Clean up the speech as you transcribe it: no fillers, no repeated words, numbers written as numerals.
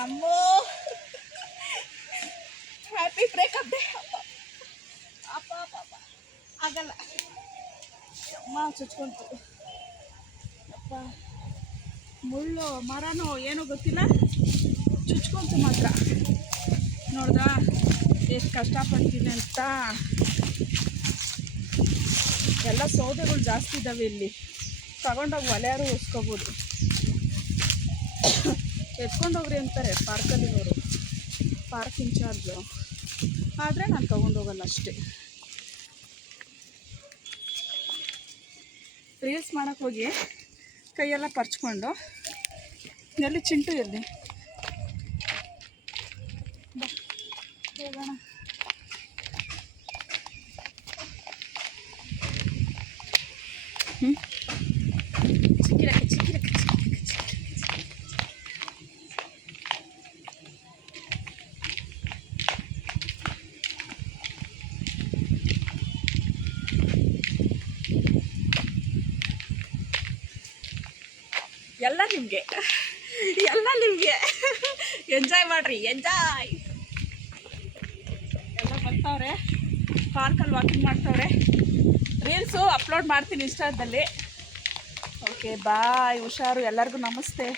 ಅಮ್ಮೋ happy breakup day. ಅಪ್ಪ ಪಾಪ ಆಗಲ್ಲ. ಅಮ್ಮ ಚುಚ್ಕೊಂತು. ಅಪ್ಪ ಮುಳ್ಳು ಮರನೋ ಏನೋ ಗೊತ್ತಿಲ್ಲ, ಚುಚ್ಕೊಂತು ಮಾತ್ರ. ನೋಡ್ದ ಎಷ್ಟು ಕಷ್ಟಪಡ್ತೀನಿ ಅಂತ. ಎಲ್ಲ ಸೌದೆಗಳು ಜಾಸ್ತಿ ಇದ್ದಾವೆ ಇಲ್ಲಿ. ತಗೊಂಡೋಗಿ ಒಲೆಯಾರು ಉಸ್ಕೋಬೋದು. ಎತ್ಕೊಂಡೋಗ್ರಿ ಅಂತಾರೆ ಪಾರ್ಕಲ್ಲಿರೋರು, ಪಾರ್ಕ್ ಇನ್ಚಾರ್ಜು. ಆದರೆ ನಾನು ತೊಗೊಂಡೋಗಲ್ಲ ಅಷ್ಟೇ. ರೀಲ್ಸ್ ಮಾಡೋಕ್ಕೆ ಹೋಗಿ ಕೈಯೆಲ್ಲ ಪರ್ಚ್ಕೊಂಡು, ಎಲ್ಲಿ ಚಿಂಟು ಎಲ್ಲಿ ಹೋಗೋಣ. ಚಿಕ್ಕಿರಕ್ಕೆ ಚಿಕ್ಕಿರಕ್ಕೆ ಎಲ್ಲ ನಿಮಗೆ ಎಂಜಾಯ್ ಮಾಡಿರಿ, ಎಂಜಾಯ್. ಎಲ್ಲ ಬರ್ತಾವ್ರೆ, ಪಾರ್ಕಲ್ಲಿ ವಾಕಿಂಗ್ ಮಾಡ್ತಾವ್ರೆ. ರೀಲ್ಸು ಅಪ್ಲೋಡ್ ಮಾಡ್ತೀನಿ ಇನ್ಸ್ಟಾದಲ್ಲಿ. ಓಕೆ ಬಾಯ್, ಹುಷಾರು. ಎಲ್ಲರಿಗೂ ನಮಸ್ತೆ.